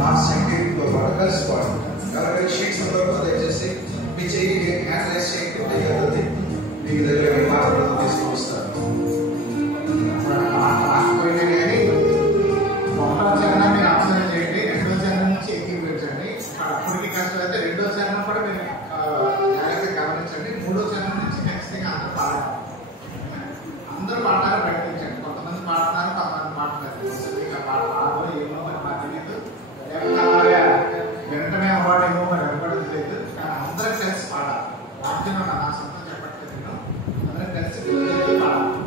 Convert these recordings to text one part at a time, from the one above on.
Last సెంటెన్స్తో పాటు కలిసిపోవడం. కాబట్టి sheets అందరూ దయచేసి మీ చెయ్యి హ్యాండ్ రైస్ చేయకుంటే అవుతుంది. మీకు దగ్గర మీ పాత్రలు తీసుకొస్తారు. రాకపోయినా కానీ ఒకటో చరణం మీరు అబ్జర్వ్ చేయండి, రెండో చరణం నుంచి ఎక్కింగ్ పెంచండి. అప్పటికి కష్టం అయితే రెండో చరణం కూడా మీరు జాగ్రత్తగా గమనించండి. మూడో చరణం నుంచి ఖచ్చితంగా అందరూ పాడాలి. అందరూ పాడాలి ప్రయత్నించండి. కొంతమంది పాడుతున్నారు, కొంతమంది పాడలేదు. ఇక పాడబోయే ఏమో మరి నాకు తెలియదు, లేకపోతే వెంటనే అవార్డు ఏమో మరి ఎవరు తెలియదు. కానీ అందరూ కలిసి పాడాలి. రాజ్యం నా సొంతం చెప్పట్లేదు, నేను అందరూ కలిసి పాడాలి.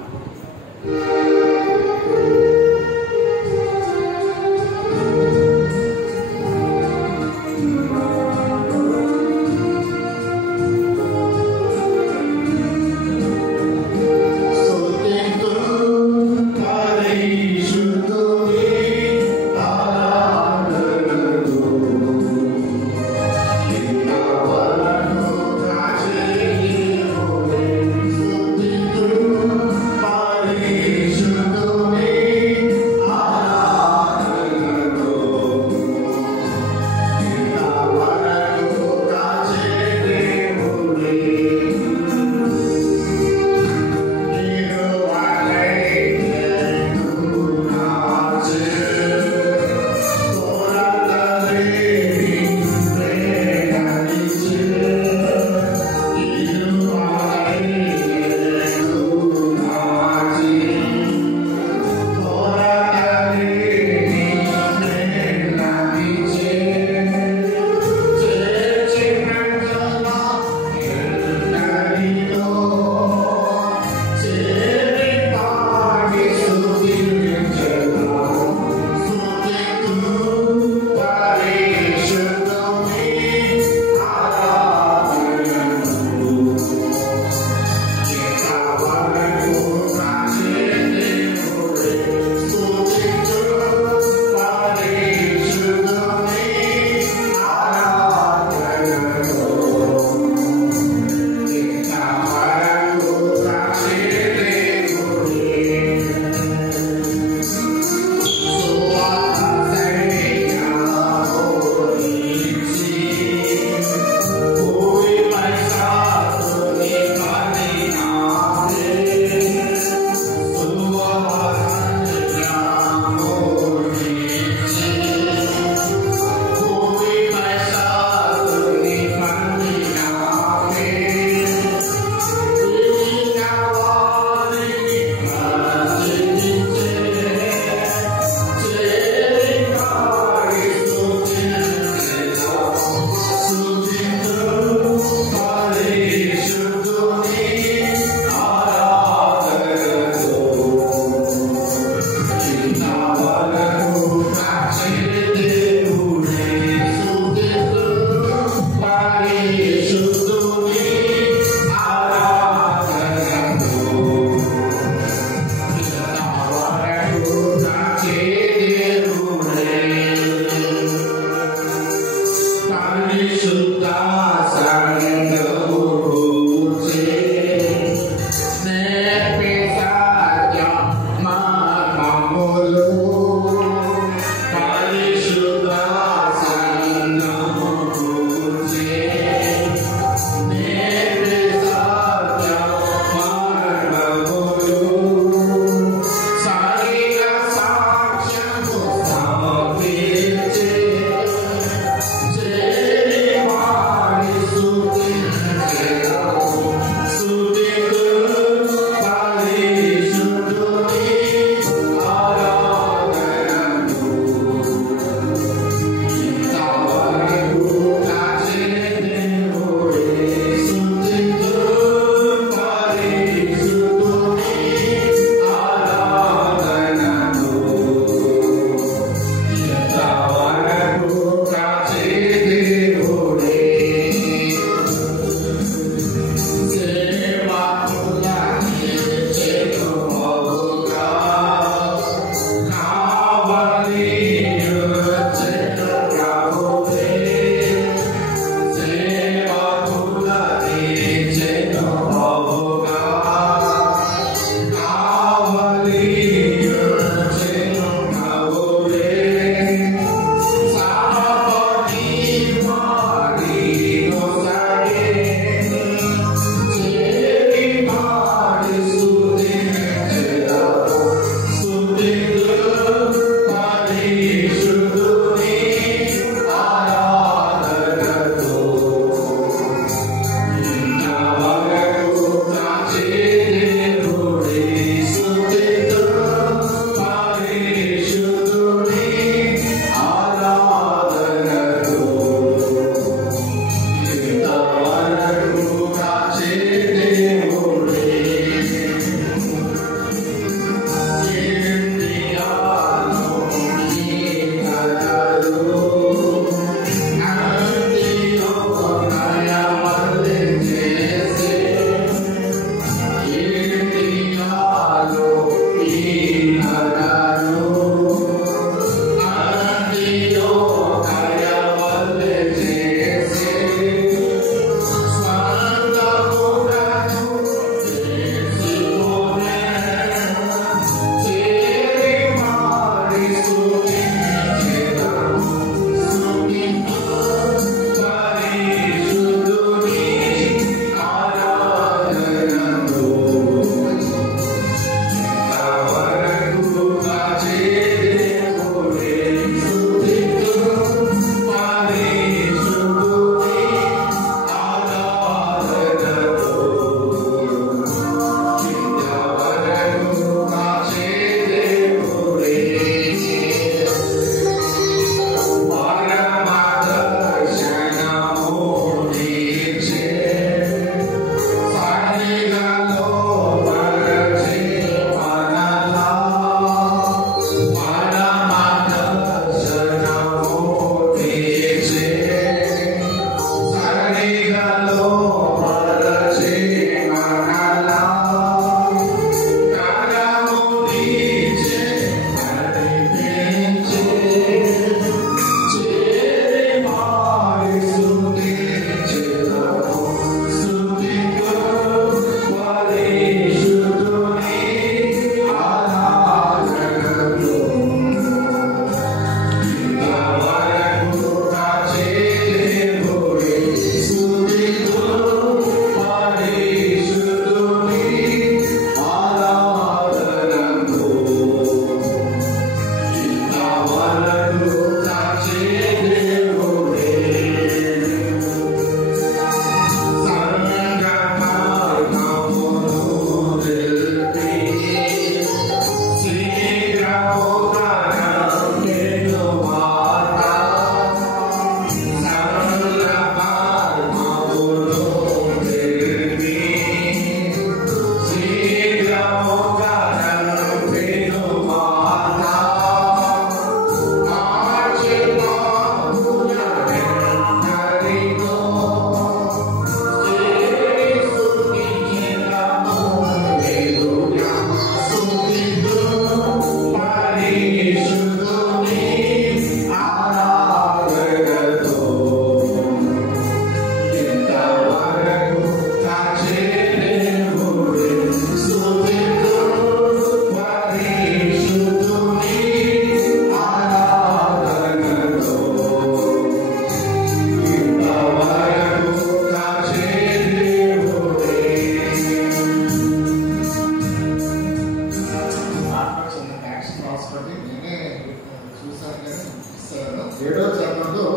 7వ చరణంలో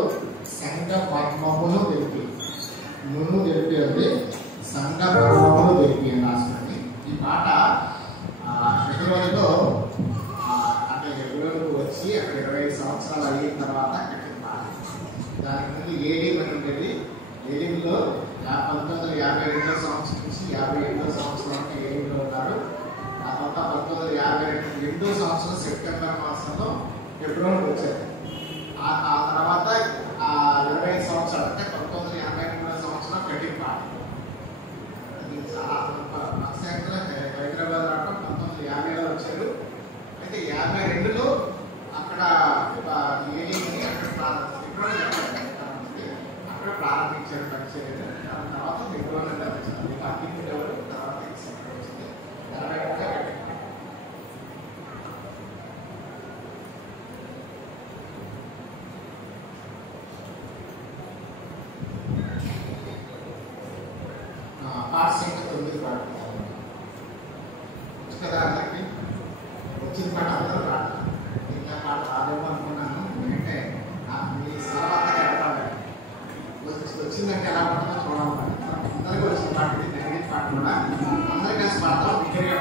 సంఘ పద్మమును తెలిపి మును తెలిపి ఉంది, సంఘ పద్మమును తెలిపి అని రాస్తుంది. ఈ పాట ఫిబ్రవరిలో అంటే ఫిబ్రవరికి వచ్చి అక్కడ 20 సంవత్సరాలు అయిన తర్వాత కట్టిన పాట. దానికి ముందు ఏలిం అని ఉండేది. ఏలింలో 1952వ సంవత్సరం నుంచి 57వ సంవత్సరానికి ఏలింలో ఉన్నారు. ఆ తర్వాత 1952వ సంవత్సరం సెప్టెంబర్ మాసంలో ఫిబ్రవరికి వచ్చారు. ఆ తర్వాత 20 సంవత్సరాలు అంటే 1953వ సంవత్సరం కట్టిన పాట. అది చాలా హైదరాబాద్ రావడం 1950లో వచ్చారు. అయితే 52లో అక్కడ ఏలింని అక్కడ ప్రారంభించారు పరిచయం. దాని తర్వాత ఫిబ్రవరిలో వచ్చింది. ఎవరు తర్వాత వచ్చింది 60 పాట సంఖ్య 9 పాడుతున్నాను కదా. అందరికి వచ్చిన పాట అందరూ పాడతారు. ఇంకా పాట రాదేమో అనుకున్నాను. ఎందుకంటే మీ సలవాత కట్టాలి వచ్చిందంటే ఎలా పడుతుందో చూడాలి. అందరికీ వచ్చిన పాట ఇది నెగిటివ్ పాట కూడా అందరికీ కలిసి పాడతాం. విజయ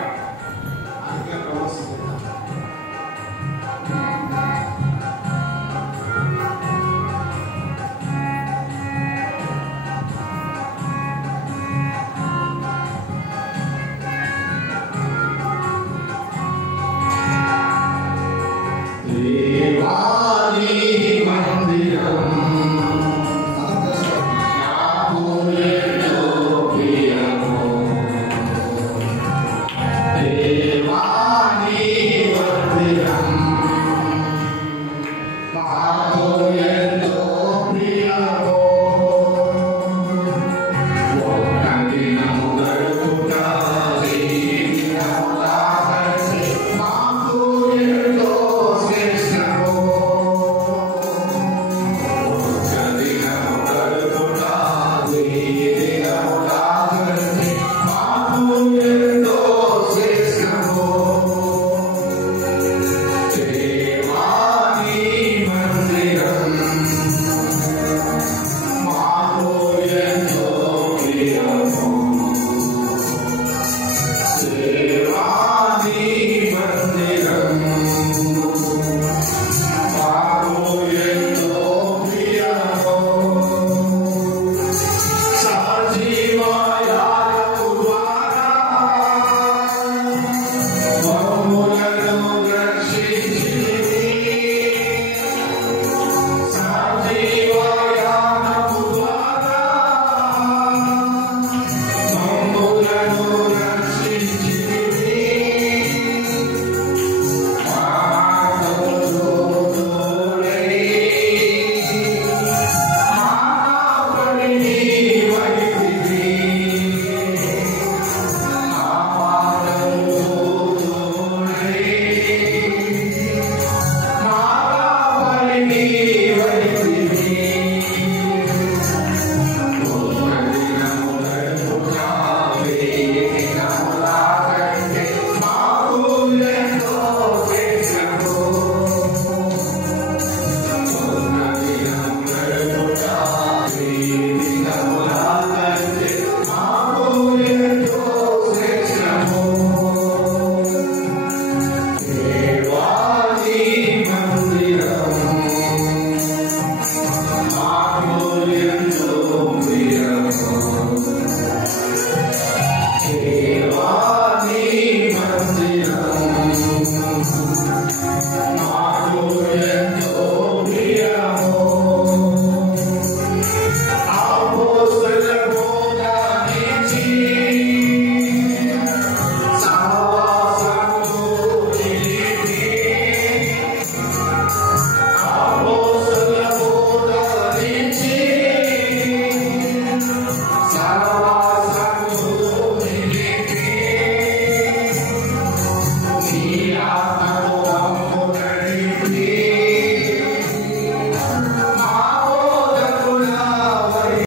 అందుకే ప్రమోషన్ చేద్దాం. Maha